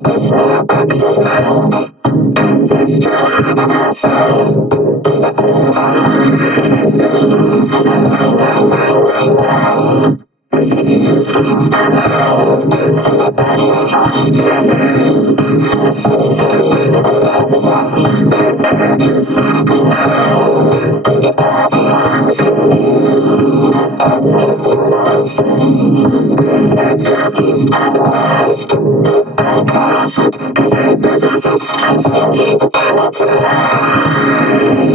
This mailbox is mine, and this job also. The city seems alive, everybody's trying to learn. The city streets with a heavy feet burn inside me now. It all belongs to me, everything I see. North, east, and west. I cross it, 'cause I possess it. I'm still capable to lie.